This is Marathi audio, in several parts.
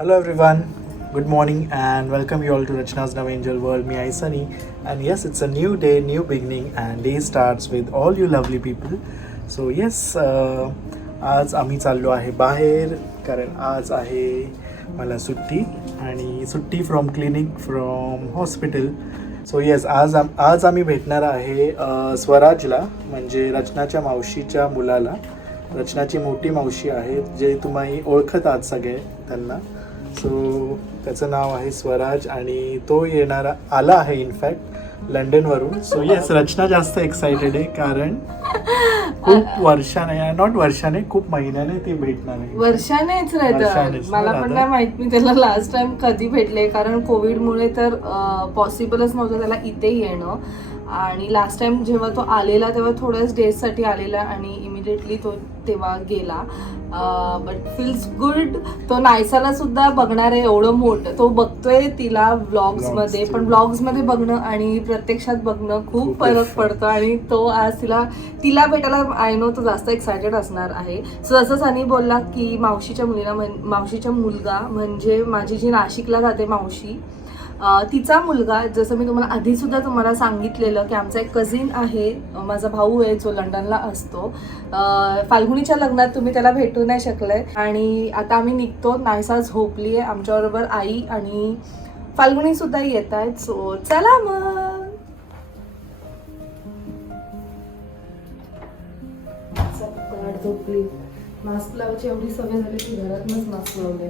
Hello everyone, good morning and welcome you all to Rachna's Now Angel World. Me I Sunny and yes, it's a new day, new beginning and day starts with all you lovely people. So yes, आज आम्ही चाललो आहे बाहेर कारण आज आहे मला सुट्टी आणि सुट्टी from clinic from hospital. So yes आज आम्ही भेटणार आहे स्वराजला म्हणजे रचनाच्या मावशीच्या मुलाला. रचनाची मोठी मावशी आहे जे तुम्ही ओळखत आहात सगळे त्यांना. सो त्याचं नाव आहे स्वराज आणि तो आला आहे इनफॅक्ट लंडनवरून. सो येस रचना जास्त एक्सायटेड आहे कारण खूप वर्षाने नॉट वर्षाने खूप महिन्याने ती भेटणार आहे. वर्षानेच राहतं. मला पण काय माहित मी त्याला लास्ट टाइम कधी भेटले कारण कोविडमुळे तर पॉसिबलच नव्हतं त्याला इथे येणं. आणि लास्ट टाइम जेव्हा तो आलेला तेव्हा थोड्याच डेजसाठी आलेला आणि इमिडिएटली तो तेव्हा गेला. But feels good. तो नायसाला सुद्धा बघणार आहे. एवढं मोठं तो बघतोय तिला व्लॉग्समध्ये, पण व्लॉग्समध्ये बघणं आणि प्रत्यक्षात बघणं खूप फरक पडतो. आणि तो आज तिला भेटायला आय नो तो जास्त एक्सायटेड असणार आहे. सो जसं सनी बोलला की मावशीचा मुलगा म्हणजे माझी जी नाशिकला राहते मावशी तिचा मुलगा. जसं मी तुम्हाला आधी सुद्धा तुम्हाला सांगितलेलं की आमचा एक कझिन आहे, माझा भाऊ आहे जो लंडनला असतो. फाल्गुनीच्या लग्नात तुम्ही त्याला भेटू नाही शकले आणि आता आम्ही निघतो. नायसा झोपली आहे. आमच्याबरोबर आई आणि फाल्गुनी सुद्धा येत आहेत. सो चला मग. झोपली. मास्क लावायची एवढी सवय झाली की घरातूनच मास्क लावले.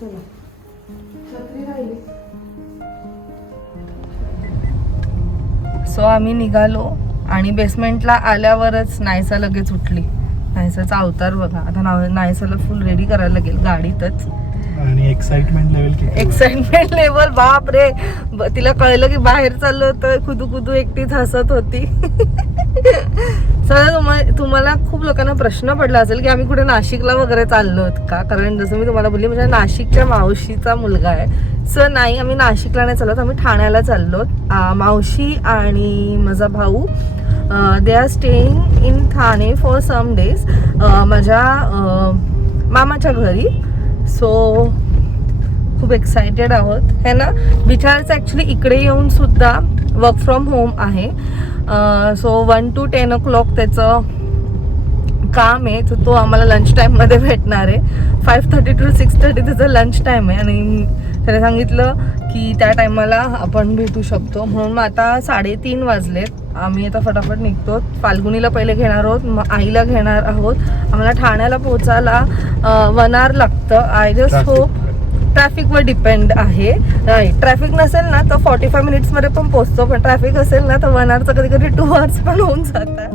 चला सो आम्ही निघालो आणि बेसमेंटला आल्यावरच नायसा लगेच उठली. नायसाचा अवतार बघा. आता नायसाला फुल रेडी करायला लागेल गाडीतच. आणि एक्साइटमेंट लेवल बाप रे. तिला कळलं की बाहेर चाललो होतं. खुदू एकटीच हसत होती. सर तुम्हाला खूप लोकांना प्रश्न पडला असेल की आम्ही कुठे नाशिकला वगैरे चाललो आहोत का. कारण जसं मी तुम्हाला बोलली म्हणजे नाशिकच्या मावशीचा मुलगा आहे. सर नाही, आम्ही नाशिकला नाही चाललो, आम्ही ठाण्याला चाललो. मावशी आणि माझा भाऊ they are staying in Thane for some days माझ्या मामाच्या घरी. सो खूप एक्सायटेड आहोत है ना. बिचारचं ॲक्च्युली इकडे येऊन सुद्धा वर्क फ्रॉम होम आहे. सो 1 to 10 o'clock त्याचं काम आहे. तर तो आम्हाला लंच टाईममध्ये भेटणार आहे. 5:30 to 6:30 त्याचं लंच टाईम आहे आणि त्याने सांगितलं की त्या टायमाला आपण भेटू शकतो. म्हणून मग आता 3:30 वाजलेत. आम्ही आता फटाफट निघतो. फाल्गुनीला पहिले घेणार आहोत, मग आईला घेणार आहोत. आम्हाला ठाण्याला पोहोचायला 1 hour लागतं. आय जस्ट होप ट्रॅफिकवर डिपेंड आहे. राईट, ट्रॅफिक नसेल ना तर 45 मिनिट्समध्ये पण पोहोचतो, पण ट्रॅफिक असेल ना तर 1 hourचं कधी कधी 2 hours पण होऊन जातात.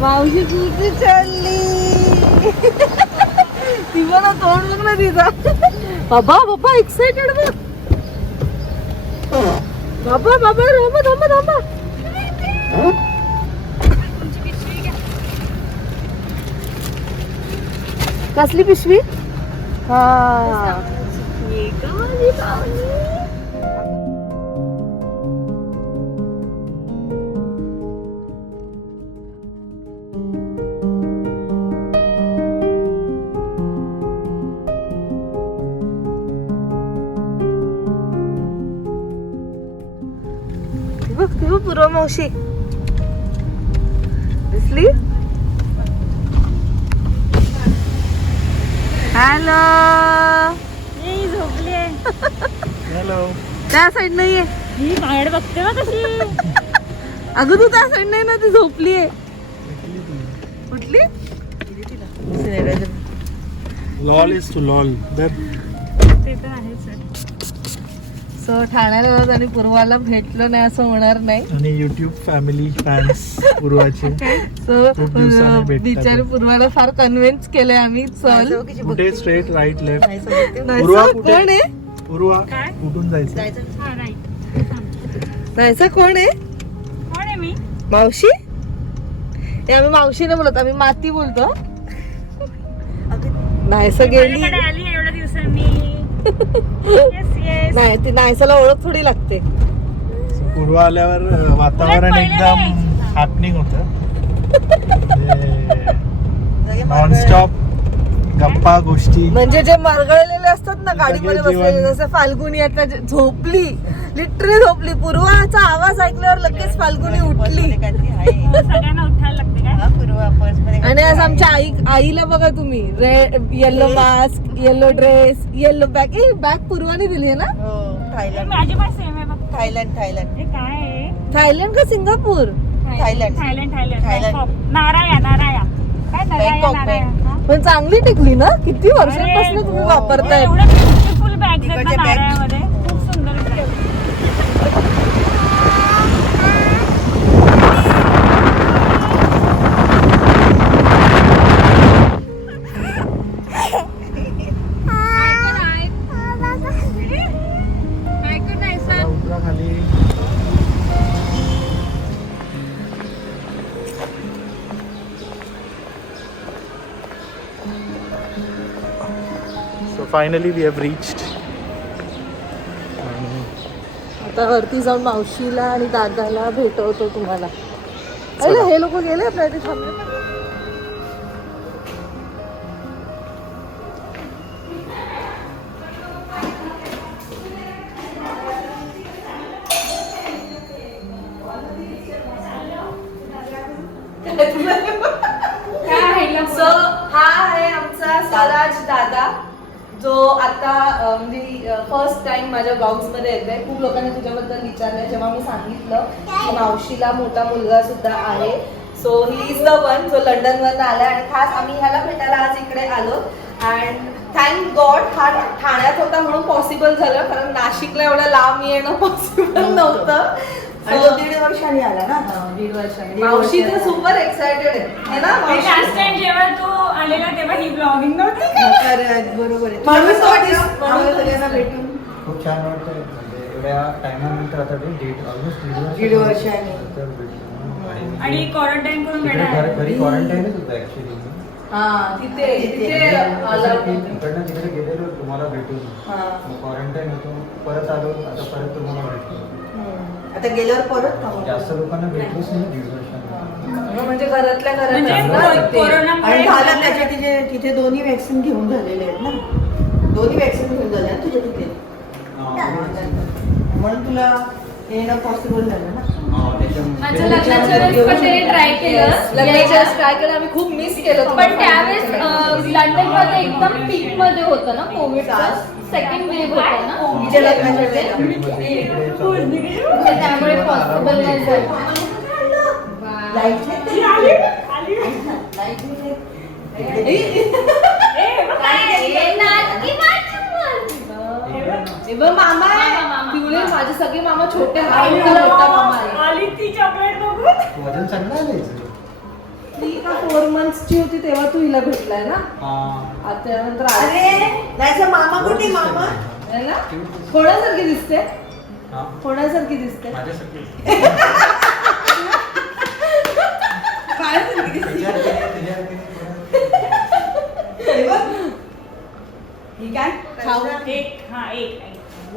मावशी कुठे चालली. ती मला तोंड बघ ना तिचा. बाबा एक्साइटेड बघ. बाबा थांबा. कसली पिशवी. हा पूर्व मावशी दिसली. हॅलो. झोपली आहे. हॅलो. त्या साईड नाहीये. मी बाहेर बघते ना कशी. अगं तू त्या साईड नाही ना, ती झोपली आहे. उठली. Lol is to lol. ते तर आहे सर. सो ठाण्याला आणि पूर्वाला भेटलो नाही असं होणार नाही. आणि युट्यूब फॅमिली फॅन्स पूर्वाचे सो बिचारी पूर्वाला फार कन्व्हिन्स केलंय आम्ही. चल कुठे स्ट्रेट राईट लेफ्ट. पूर्वा कोण आहे. पूर्वा कुठून जायचं. नायसा कोण आहे. मी मावशी. आम्ही मावशी नाही बोलत, आम्ही माती बोलतो. नायसा गेली. आली एवढ्या दिवसांनी. Yes yes. नाही ती नायसाला ओळख थोडी लागते. पूर्व आल्यावर वातावरण पहिले एकदम नाही. हॅपनिंग होतं. नॉनस्टॉप गप्पा गोष्टी. म्हणजे जे मरगळलेले असतात ना गाडीमध्ये सगळे बसलेले, जीवन- जसं फाल्गुनी आता झोपली, लिटरली झोपली. पूर्वाचा आवाज ऐकल्यावर लगेच फाल्गुनी उठली. सगळ्यांना उठायला लागते काय? आणि आज आमच्या आईला बघा तुम्ही, yellow mask, yellow dress, yellow bag. Bag पूर्वाने दिली आहे ना? हे माझी पण सेम आहे बघ. थायलंड हे काय आहे? थायलंड का Singapore? Thailand. Thailand Thailand. Bangkok. नाराया काय बँकॉक, नाराया हा? पण चांगली टिकली ना. किती वर्षांपासून तुम्ही अरे, वापरताय. एवढं ब्युटिफुल बॅग आहेत ना तिकडचे bags. नारायामध्ये. खूप सुंदर bag. उतरा खाली. So finally we have reached. आता वरती जाऊन मावशीला आणि दादाला भेटवतो तुम्हाला. अरे हे लोक गेले आपल्या इथे थांबले. सो हा आहे आमचा स्वराज दादा, जो आता म्हणजे फर्स्ट टाइम माझ्या ब्लॉग्स मध्ये येतोय. खूप लोकांनी तुझ्याबद्दल विचारलंय जेव्हा मी सांगितलं की मावशीला मोठा मुलगा सुद्धा आहे. So he is the one जो लंडन वरून आलाय आणि खास आम्ही ह्याला भेटायला आज इकडे आलो. अँड थँक गॉड हा ठाण्यात होता म्हणून पॉसिबल झालं, कारण नाशिकला एवढं लांब येणं पॉसिबल नव्हतं. आणि तो 1.5 वर्षांनी आला ना. 1.5 वर्षांनी. मावशी तर सुपर एक्सायटेड आहे ना लास्ट मावशी? टाइम जेव्हा तू आलेला तेव्हा ही ब्लॉगिंग नव्हती का? बरोबर आहे. म्हणून तो आम्हाला सगळ्यांना भेटून खूप छान वाटतंय. म्हणजे एवढ्या टायमानंतर आता ते ऑलमोस्ट 1.5 वर्षांनी. आणि क्वारंटाईन करून घरी भेटायला क्वारंटाईनच होतं ऍक्च्युली. हा तिथे तिथे आला इकडनं तिकडे गेलेलो तुम्हाला भेटून. हा. मग क्वारंटाईन होतो, परत आलो, आता परत तुम्हाला भेटतो. आता गेल्यावर परत का मग? जास्त लोकांना भेटलोच नाही 1.5 वर्षांनी. म्हणजे घरातल्या म्हणजे घरात कोरोनामुळे आणि झालं त्याच्या तिथे दोन्ही वॅक्सिन घेऊन झालेले आहेत ना. दोन्ही वॅक्सिन घेऊन झाले ना तुझ्या तिथे. म्हणून तुला येणं पॉसिबल झालं ना. माझं लग्नाच्या वेळेस पण ते ट्राय केलं. लग्नाच्या ट्राय केलं आम्ही, खूप मिस केलं पण त्यावेळेस लंडन मध्ये एकदम पीक मध्ये होतं ना कोविड, सेकंड वेव्ह होता ना तिच्या लग्नाच्या वेळेला. तर त्यामुळे पॉसिबल नाही झालं. लाईट नाही. लाईट नाही. मामा मामा. पिवळे माझे सगळे मामा छोटे आली मोठा मामा आहे. आली ती चॉकलेट बघून. वजन चांगलं आलंय. ती का 4 monthsची होती तेव्हा तू हिला भेटलाय ना. हा. आता त्यानंतर अरे नाही तर मामा कुठे मामा? आहे ना. कोणासारखी दिसते, हा. कोणासारखी दिसते. माझ्यासाठी ही काय? एक.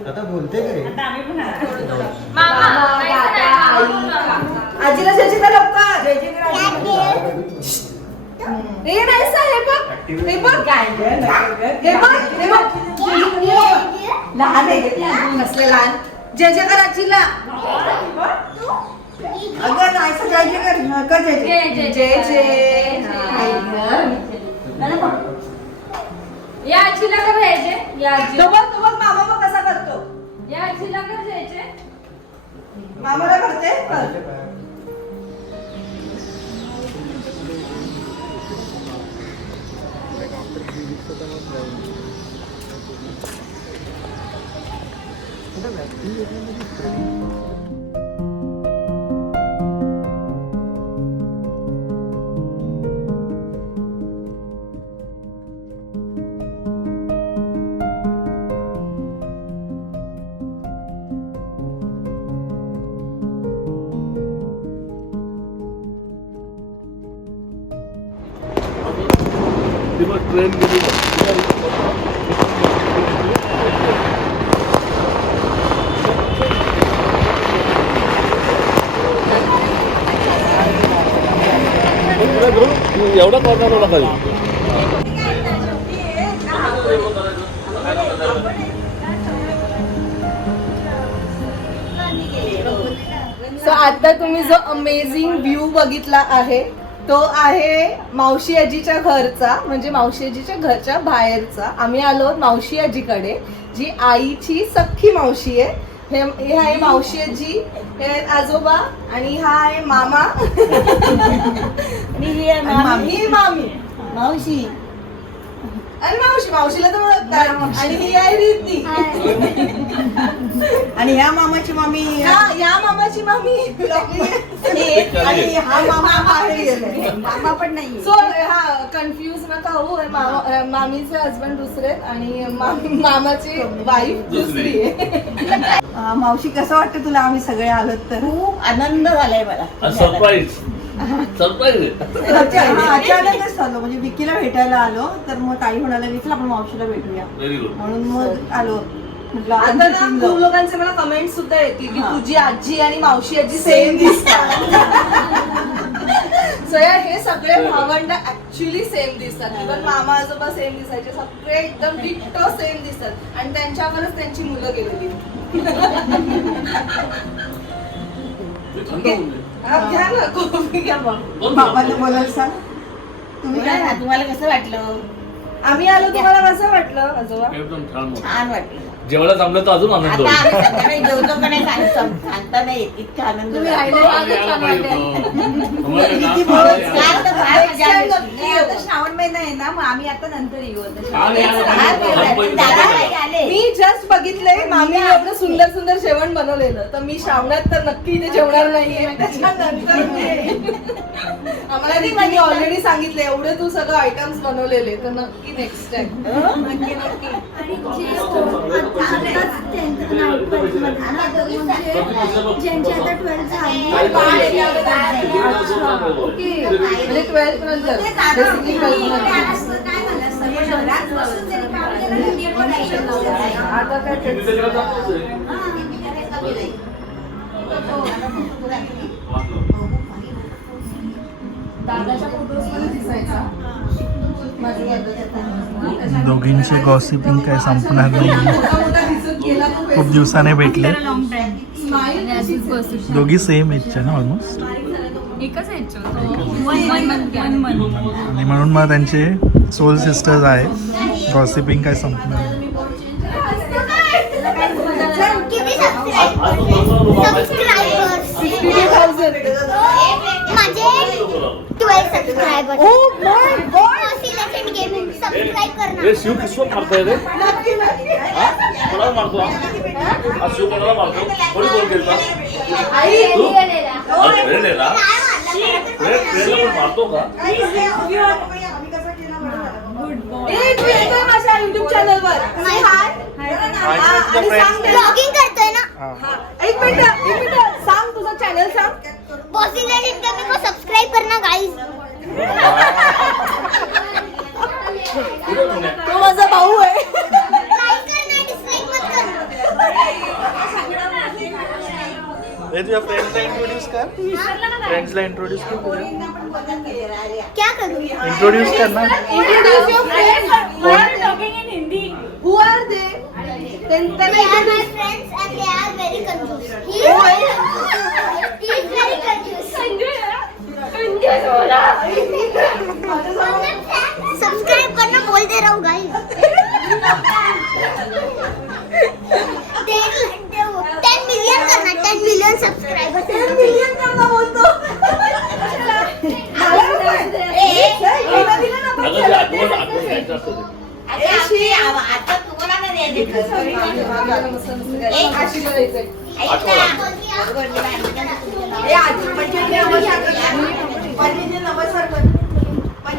आता बोलते का रे? आता आम्ही पण आलो. मामा नाही दादा, तर आई, नाही. आजीला जयचे का लवकर? जयचे का हे नाही सा, हे बघ, हे बघ, हे बघ, हे बघ. लहान आहे का? कसले लहान. जय जय कर आजीला. अगं नाही तर जयचे कर जयचे. जय जय जय. या आजीला का घ्यायचे? या आजी, तो बघ मामा बघ कसा करतो. या आजीला का घ्यायचे? मामाला करते कर. ट्रेन गेली. एवढं कॉर्नर नका येऊ. सो आता तुम्ही जो अमेझिंग व्ह्यू बघितला आहे तो आहे मावशी आजीच्या घरचा, म्हणजे मावशी आजीच्या घरच्या बाहेरचा. आम्ही आलो आहोत मावशी आजीकडे, जी आईची सख्खी मावशी आहे. हे आहे मावशी आजी, हे आहेत आजोबा, आणि हा आहे मामा आणि ही आहे ही मामी मावशी. आणि मावशीला तर ओळखतात. आणि ही आहे रीती. आणि ह्या मामाची मामी या मामाची मामी आणि हा मामा बाहेर गेलाय. मामा पण नाही. सो हा कन्फ्यूज नका हो. मामीचे हसबंड दुसरे आणि मामाची वाईफ दुसरी आहे. मावशी कसं वाटतं तुला आम्ही सगळे आलोत तर? खूप आनंद झालाय मला. सरप्राईज सरप्राईज अचानकच झालो, म्हणजे विकीला भेटायला आलो तर मग ताई म्हणाला की चल आपण मावशीला भेटूया, व्हेरी गुड. म्हणून मग आलो. म्हटलं आता आमची ना team खूप जाऊ. लोकांचे मला कमेंट सुद्धा येतील की हा. तुझी आजी आणि मावशी आजी सेम दिसतात. सो हे सगळे भावंड ऍक्च्युली सेम दिसतात. इव्हन मामा आजोबा सेम दिसायचे, सगळे एकदम डिक्टो सेम दिसतात. आणि त्यांच्यावरच त्यांची मुलं गेलेली. घ्या ना कॉफी घ्या मग. बाबांना बोलायला सांग. तुम्ही काय ना, तुम्हाला कसं वाटलं? आम्ही आलो, तुम्हाला कसं वाटलं आजोबा? एकदम छान. छान वाटलं. जेवायला थांबलं तर अजून आनंद आता होईल. आम्ही संध्याकाळी जेवतो का नाही सांगता नाही येत, इतका आनंद तुम्ही झाला. राहिले तर छान वाटेल. किती बोलत काल तर बाहेर Next time गेलो. नक्की आता श्रावण महिना आहे ना, मग आम्ही आता नंतर येऊ. मी जस्ट बघितलंय मामी एवढं सुंदर सुंदर जेवण बनवलेलं, तर मी श्रावणात तर नक्की इथे जेवणार नाहीये. त्याच्यानंतर मी येईन. आम्हाला मी ऑलरेडी सांगितलं एवढे तू सगळं आयटम्स बनवलेले, तर नक्की नेक्स्ट टाइम. नक्की नक्की. म्हणजे 12th नंतर बेसिकली 12th नंतर आता काय दादाच्या फोटोज मध्ये दिसायचा. दोघींचे गॉसिपिंग काय संपणार नाही. खूप दिवसाने भेटले. दोघी सेम एजच्या ना ऑलमोस्ट, आणि म्हणून मग त्यांचे सोल सिस्टर्स आहे. गॉसिपिंग काय संपणार नाही. हे शिव किस्वत मारतोय रे. कोणाला मारतो आज शिव कोणाला मारतो? कोणी कोण केलता? ट्रेनला पण मारतो का? माझ्या युट्यूब चॅनलवर ब्लॉगिंग करतोय ना. एक मिनिट सांग, तुझं चॅनल सांग. पॉसिबल इनकमिंग को सब्सक्राइब करना गाइस. तो माझा भाऊ आहे. लाइक करना, डिसलाइक मत करना. हे तुझ्या फ्रेंड्सला इंट्रोड्यूस कर. फ्रेंड्सला इंट्रोड्यूस कर. क्या करूँ? इंट्रोड्यूस करना. Introduce your friends. Why are you talking in Hindi? Who are they? They are my friends and they are very confused. He is very confused. Subscribe करना बोल दे रहा हूँ गाइस. 10 मिलियन करना, 10 मिलियन सब्सक्राइबर. 10 मिलियन करना बोलतो. अगं ते आठवण घ्यायचं असतं ते. आता तुम्हाला नाही द्यायचं.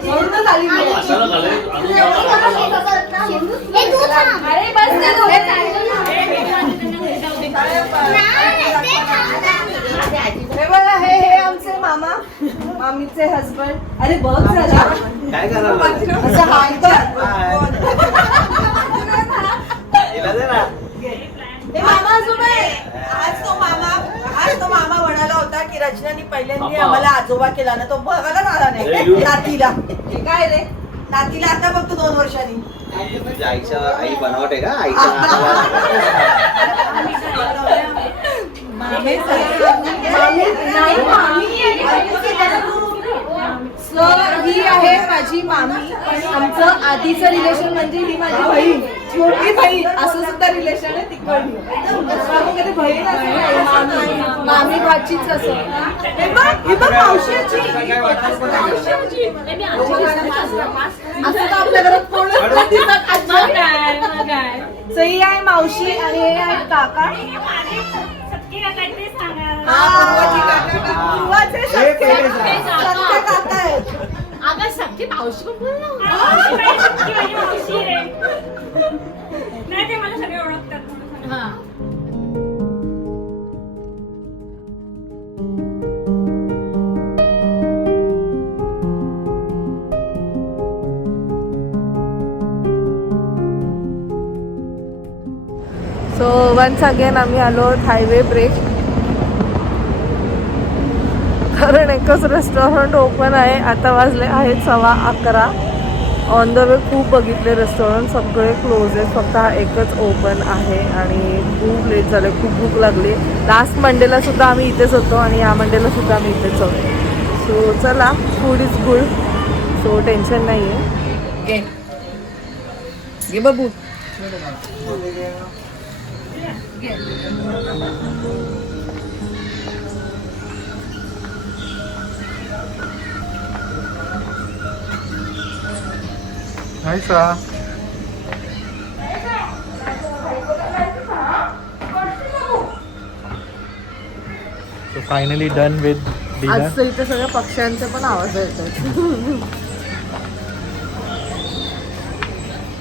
म्हणूनच आली मी. अशाला घालायचं अजून ए तू थांब. अरे बस ते हे बघा, हे आमचे मामा, मामीचे हसबंड. अरे बघ झाला काय करायला असं हाय कर. मामा आजोबा आहे. आज तो मामा म्हणाला होता की रचनाने पहिल्यांदा आबा. आम्हाला आजोबा केला ना, तो बघायला आला हे नाही घेऊन. नातीला. हे काय रे, नातीला आता बघतो 2 वर्षांनी. तुझ्या आईच्या आई बनवट आहे का आईच्या सो ही आहे माझी मामी. आणि आमचं आधीचं रिलेशन म्हणजे ही माझी बहीण, छोटी बहीण, असं सुद्धा रिलेशन आहे तिकडली. कधी बहीण असं नाही, मामी भाचीच असं. हे बघ मावशीची असं तर आपल्या घरात कोणच नाही दिसत. So ही आहे मावशी आणि हे आहे काका. सख्खे काका आहेत ते सांगा. पूर्वाचे सख्खे काका आहेत. अगं सख्खी मावशी पण बोल ना. मावशी बाई, सख्खी माझी मावशी आहे. नाही ते मला सगळे ओळखतात म्हणून सांगा. हा. सो वन्स अगेन आम्ही आलो हायवे ब्रेक, कारण एकच रेस्टॉरंट ओपन आहे. आता वाजले आहेत 11:15. ऑन द वे खूप बघितले रेस्टॉरंट, सगळे क्लोज आहेत, फक्त हा एकच ओपन आहे. आणि खूप लेट झालं, खूप भूक लागली. लास्ट मंडेला सुद्धा आम्ही इथेच होतो आणि या मंडेला सुद्धा आम्ही इथेच होतो. सो चला, food is good, so tension नाही आहे. घे बाबू. Aisa. So finally done with dinner. आज तर इथे सगळ्या पक्ष्यांचे पण आवाज येतात.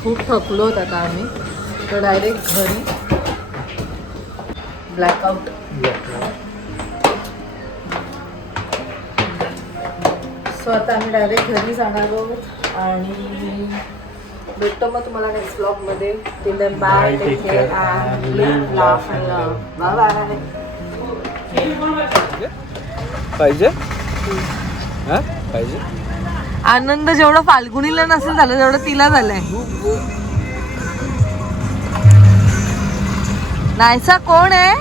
खूप थकलोत आता आम्ही, तर डायरेक्ट घरी. ब्लॅकआउट. सो आता आम्ही डायरेक्ट घरी जाणार आहोत आणि भेटतो मग तुम्हाला नेक्स्ट ब्लॉग मध्ये. Till then bye, take care and live, laugh and love. Bye bye. पाहिजे हा पाहिजे. आनंद जेवढं फाल्गुनीला नसेल झालं तेवढं तिला झालंय. नायसा कोण आहे?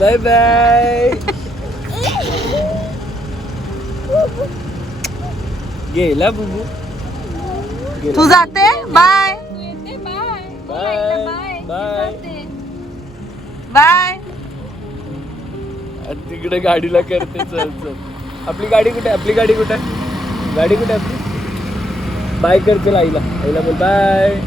Bye bye. गेला बुबू. तू जाते. Bye bye. बाय. तिकडे गाडीला करते. चल चल. आपली गाडी कुठे आहे? गाडी कुठे आहे आपली? बाय कर. चल आईला बोल बाय.